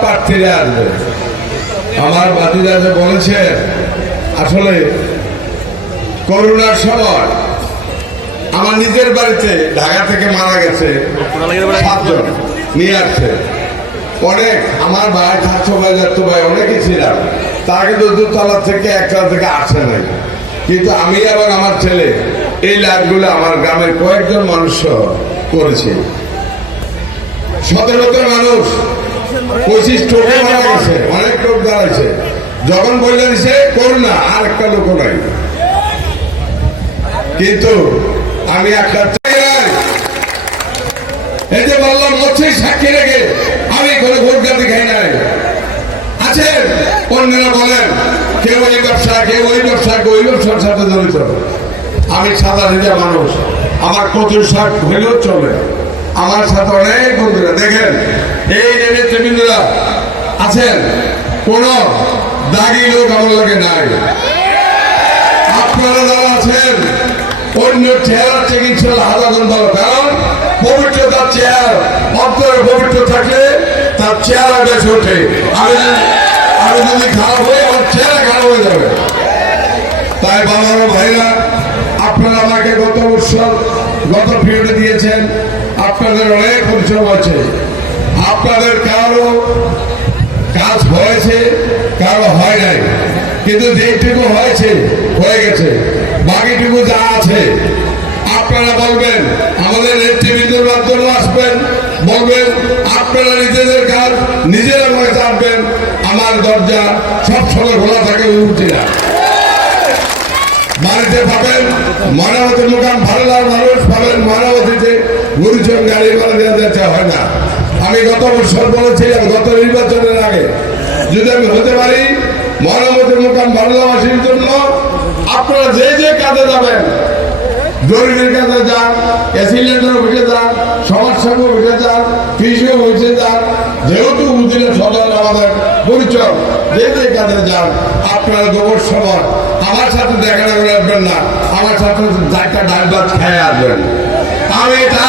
প্রার্থীরা আসবে। আমার বাতিদা যে বলেছে, আসলে করোনার সময় আমার নিজের বাড়িতে ঢাকা থেকে মারা গেছে সাতজন নিয়ে আসছে। অনেক আমার ভাই থাকতো ভাই যাচ্ছ ভাই অনেকে ছিলাম। তারা কিন্তু দুতলা থেকে, একতলা থেকে আসে নাই। কিন্তু আমি এবং আমার ছেলে এই লাইটগুলো আমার গ্রামের কয়েকজন মানুষ করেছে। সতেরো জন মানুষ পঁচিশ মারা গেছে অনেক লোক দাঁড়াইছে যখন বললেন সে করোনা আর একটা লোক নাই। কিন্তু আমি একটা এই যে বললাম হচ্ছে সাক্ষী রেখে আমি কোনো ভোট গাড়ি খাই নাই। আছে অন্যরা বলেন কেউ এই ব্যবসা কেউ ওই ব্যবসা কেউ ওই ব্যবসার সাথে জড়িত। আমি সাদা মানুষ আমার কচুর শাক হইলেও চলে। আমার সাথে অনেক বন্ধুরা, দেখেন, এই নেতৃবৃন্দরা আছেন, কোন দাগি লোক আমার লোকে নাই। আপনারা যারা আছেন, অন্য চেহারার চিকিৎসা হাজার গুণ ভালো কারণ পবিত্রতার চেয়ার অন্তরে পবিত্র থাকলে তার চেহারা বেশ ওঠে। আমি আমি যদি খারাপ হই, আমার চেহারা খারাপ হয়ে যাবে। তাই বাবার ভাইরা, আপনারা আমাকে গত বছর গত পিরিয়ডে দিয়েছেন আপনাদের অনেক পরিশ্রম আছে। আপনাদের কারও কাজ হয়েছে, কারও হয় নাই। কিন্তু যেটুকু হয়েছে, হয়ে গেছে। বাকিটুকু যা আছে, আপনারা বলবেন, আমাদের নেতৃবৃন্দের মাধ্যমে আসবেন, বলবেন, আপনারা নিজেদের কাজ নিজেরা করে চাপবেন। আমার দরজা সবসময় খোলা থাকে উঠছিরা বাড়িতে পাবেন ময়নামতির দোকান ভালো লাগার মানুষ পাবেন ময়নামতিতে গুরুজন গাড়ি ভাড়া দেওয়া যেতে হয় না। আমি গত বছর বলেছিলাম, গত নির্বাচনের আগে, যদি আমি হতে পারি ময়নামতির দোকান বাংলাবাসীর জন্য আপনারা যে যে কাজে যাবেন জরুরির কাছে যান অ্যাসিলেন্টার উঠে যান সমাজ সংঘ উঠে যান কৃষিও উঠে যান যেহেতু বুঝলে সদর আমাদের পরিচয় যে যে কাজে যান, আপনারা গোবর সময় আমার সাথে দেখা করে আসবেন না, আমার সাথে একটা ডাল ভাত খেয়ে আসবেন। আমি এটা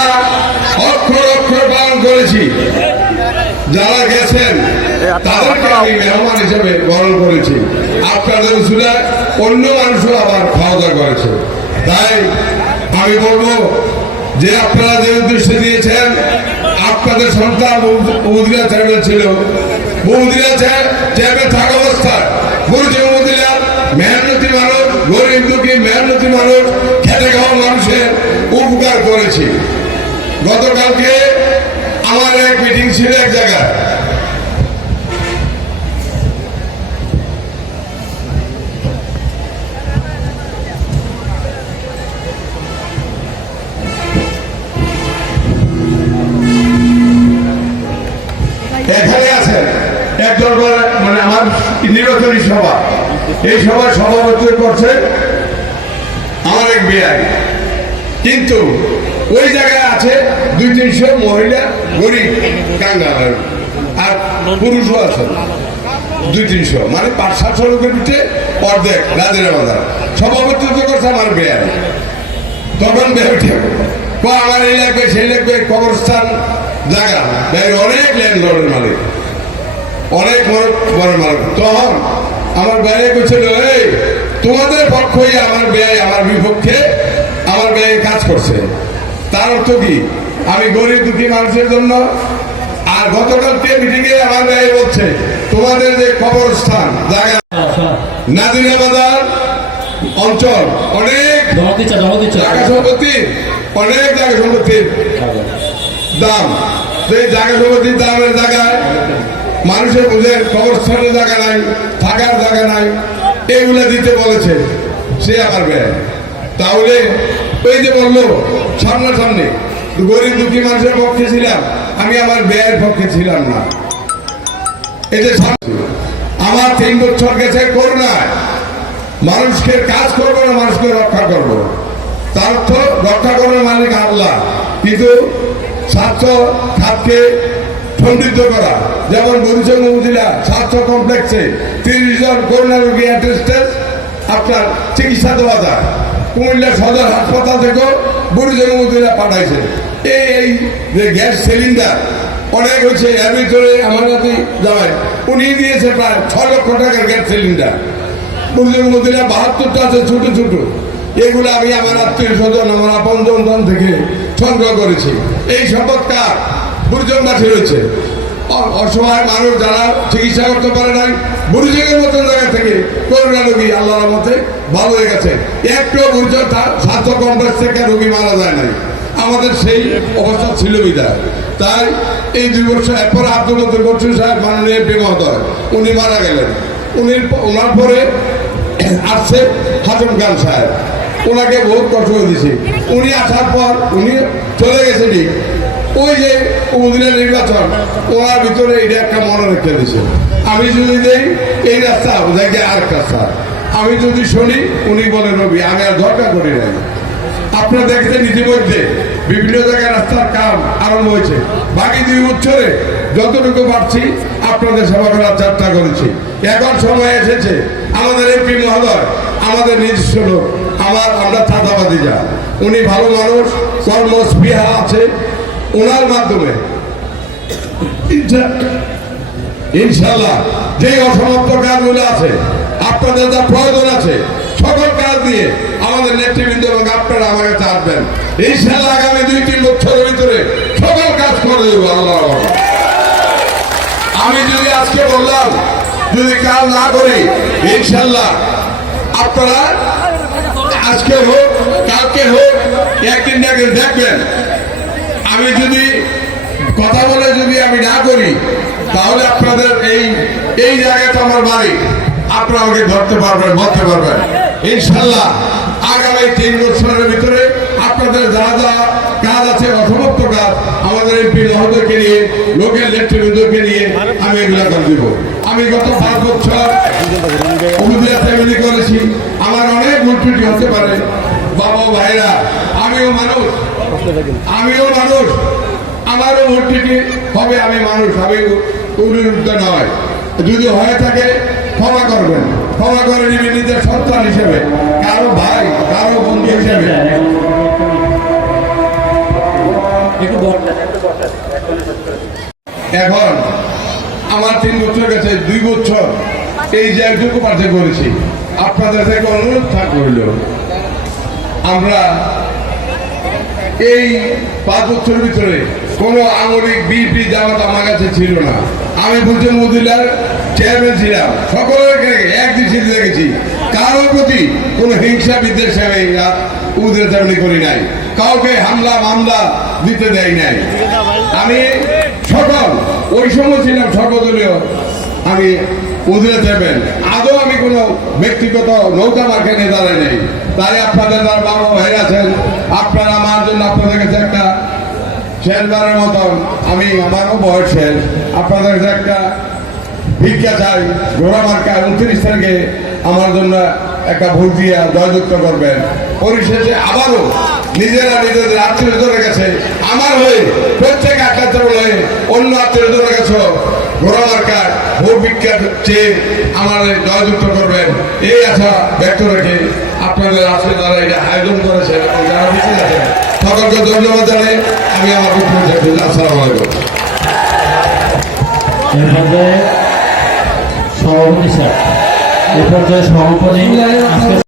অক্ষর অক্ষর পালন করেছি। যারা গেছেন, তাদেরকে আমি মেহমান হিসেবে গ্রহণ করেছি। আপনাদের উসুলে অন্য মানুষও আবার খাওয়া দাওয়া করেছে। তাই আমি বলব যে আপনারা যে উদ্দেশ্যে দিয়েছেন, আপনাদের সন্তান বহুদিনা চেয়ারম্যান ছিল। বহুদিনা চেয়ারম্যান থাকা অবস্থায়। গুরুজি বহুদিনা মেহনতি মানুষ, গরিব দুঃখী, মেহনতি মানুষ, খেটে খাওয়া মানুষের উপকার করেছি। গতকালকে আমার এক মিটিং ছিল এক জায়গায়। নির্বাচনী সভা। এই সভায় সভাপতি করছে আমার এক বিয়াই কিন্তু ওই জায়গায় আছে দুই তিনশো মহিলা গরিব কাঙ্গাল আর পুরুষও আছে। দুই তিনশো। মানে পাঁচ সাতশো লোকের পিঠে অর্ধেক রাজের বাজার। সভাপতিত্ব করছে আমার বিয়াই তখন কো আমার এই লাগবে, সেই লাগবে, কবরস্থান, জায়গা। অনেক ল্যান্ডলর্ডের মালিক। অনেক বড় বড় মালিক তখন আমার ব্যয় করছিল এই তোমাদের পক্ষই আমার ব্যয় আমার বিপক্ষে আমার ব্যয় কাজ করছে। তার অর্থ কি? আমি গরিব দুঃখী মানুষের জন্য আর গতকালকে মিটিংয়ে আমার ব্যয় বলছে? তোমাদের যে কবরস্থান জায়গা নাদিনা বাজার অঞ্চল অনেক জায়গা সম্পত্তি অনেক জায়গা সম্পত্তির দাম। সেই জায়গা সম্পত্তির দামের জায়গায় মানুষের বুঝে কবরস্থানের জায়গা নাই, থাকার জায়গা নাই, এগুলো দিতে বলেছে। সে আমার ব্যয়। তাহলে ওই যে বলল, সামনাসামনি, গরিব দুঃখী মানুষের পক্ষে ছিলাম, আমি আমার ব্যয়ের পক্ষে ছিলাম না। সামনে- আমার তিন বছর গেছে করোনায়। মানুষকে কাজ করব না, মানুষকে রক্ষা করব। তার অর্থ রক্ষা করব মালিক আল্লাহ। কিন্তু স্বাস্থ্য খাতকে সমৃদ্ধ করা। যেমন বরিশাল মহিলা স্বাস্থ্য কমপ্লেক্সে তিরিশ জন করোনা রোগী অ্যাটেস্টেড আপনার চিকিৎসা দেওয়া যায়। কুমিল্লা সদর হাসপাতাল থেকেও বরিশাল মহিলা পাঠাইছে। এই যে গ্যাস সিলিন্ডার, অনেক হয়েছে এর ভিতরে আমার নাতি যাওয়াই উনি দিয়েছে প্রায় ছ লক্ষ টাকার গ্যাস সিলিন্ডার। বুঝলেন মদিনা বাহাত্তরটা আছে, ছোট ছোট। এগুলো আমি আমার আত্মীয় স্বজন, আমার আপন জন থেকে সংগ্রহ করেছি। এই সম্পদকার বুর্জনবাসী রয়েছে। অসহায় মানুষ যারা চিকিৎসা করতে পারে নাই বুড়িজের মতন জায়গা থেকে করোনা রোগী আল্লাহর মতে ভালো হয়ে গেছে। একটু বুর্জন স্বাস্থ্য কমপ্লেক্স থেকে রোগী মারা যায় নাই। আমাদের সেই অবস্থা ছিল বিদায়। তাই এই দুই বছর এরপরে আব্দুল মতুল বচ্চন সাহেব মাননীয় এমপি মহোদয়, উনি মারা গেলেন। উনি ওনার পরে আসছে হাজম খান সাহেব। ওনাকে বহুত কষ্ট দিয়েছি। উনি আসার পর উনি চলে গেছে ঠিক। ওই যে উপজেলার নির্বাচন, ওনার ভিতরে এটা একটা মনে রেখে দিয়েছে। আমি যদি দেই, এই রাস্তা দেখে আরেক রাস্তা। আমি যদি শুনি, উনি বলে, রবি, আমি আর দরকার করি নাই। আপনারা দেখেছেন ইতিমধ্যে বিভিন্ন জায়গায় রাস্তার কাম আরম্ভ হয়েছে। বাকি দুই বছরে যতটুকু পারছি, আপনাদের সেবা করার চেষ্টা করেছি। এখন সময় এসেছে। আমাদের এমপি মহোদয়, আমাদের নিজস্ব লোক, আমার, আমরা চাঁদাবাদি যা উনি ভালো মানুষ, কর্মস্পৃহা আছে। ওনার মাধ্যমে। ইনশা- ইনশাল্লাহ যে অসমাপ্ত কাজগুলো আছে, আপনাদের যা প্রয়োজন আছে, সকল কাজ দিয়ে আমাদের নেতৃবৃন্দ এবং আপনারা আমার কাছে আসবেন। ইনশাল্লাহ আগামী দুই তিন বছরের ভিতরে সকল কাজ করে দেবো আল্লাহ আমি যদি আজকে বললাম, যদি কাজ না করি ইনশাল্লাহ আপনারা আজকে হোক, কালকে হোক একদিন একদিন দেখবেন আমি যদি কথা বলে যদি আমি না করি, তাহলে আপনাদের এই এই জায়গাটা আমার বাড়ি। আপনারা আমাকে ধরতে পারবেন বলতে পারবেন। ইনশাল্লাহ আগামী তিন বছরের ভিতরে আপনাদের যা যা কাজ আছে, অসমাপ্ত কাজ, আমাদের এমপি মহোদয়কে নিয়ে, লোকের নেতৃবৃন্দকে নিয়ে আমি এগুলা করে দিব। আমি গত পাঁচ বছর উপজেলা ফ্যামিলি করেছি। আমার অনেক ভুল হতে পারে। বাবা ভাইরা, আমিও মানুষ। আমিও মানুষ। আমারও ভর্তিটি হবে আমি মানুষ আমি উন্নত নয়। যদি হয়ে থাকে ক্ষমা করবেন। ক্ষমা করে নিবি নিজের সন্তান হিসেবে কারও ভাই কারও বন্ধু হিসেবে। এখন আমার তিন বছর গেছে দুই বছর এই জায়গাটুকু পাঠে করেছি আপনাদের থেকে অনুরোধ থাকল আমরা এই পাঁচ বছরের ভিতরে কোনো আঙুলিক বিপি জামাত আমার কাছে ছিল না। আমি বুঝেন মদিলার চেয়ারম্যান ছিলাম। সকলের এক দৃষ্টিতে দেখেছি। কারোর প্রতি কোনো হিংসা বিদ্বেষ আমি উদের করি নাই। কাউকে হামলা, মামলা দিতে দেয় নাই। আমি সকল, ওই সময় ছিলাম সর্বদলীয়, আমি উদরে দেবেন আদৌ কোনো ব্যক্তিগত নৌকা মার্কে নিয়ে নেই। তাই আপনাদের যারা বাবা ভাই আছেন, আপনারা আমার জন্য আপনাদের কাছে একটা শেষবারের মতন, আমি আমারও বয়স শেষ, আপনাদের কাছে একটা ভিক্ষা চাই, ঘোড়া মার্কা উনত্রিশ তারিখে আমার জন্য একটা ভোট দিয়ে জয়যুক্ত করবেন। পরিশেষে আবারও নিজেরা নিজেদের আত্মীয় স্বজনের কাছে আমার হয়ে প্রত্যেক আত্মীয় হয়ে অন্য আত্মীয় কাছে ঘোড়া মার্কা ভোট ভিক্ষা চেয়ে আমার জয়যুক্ত করবেন এই আশা ব্যক্ত রেখে আপনাদের আছে যারা এটা আয়োজন করেছেন এবং যারা আছেন সকলকে ধন্যবাদ জানাই। আমি আমার বক্তব্য করছি। আলাইকুম। পর্যায়ে সভাপতি স্যার এই পর্যায়ে সভাপতি আজকে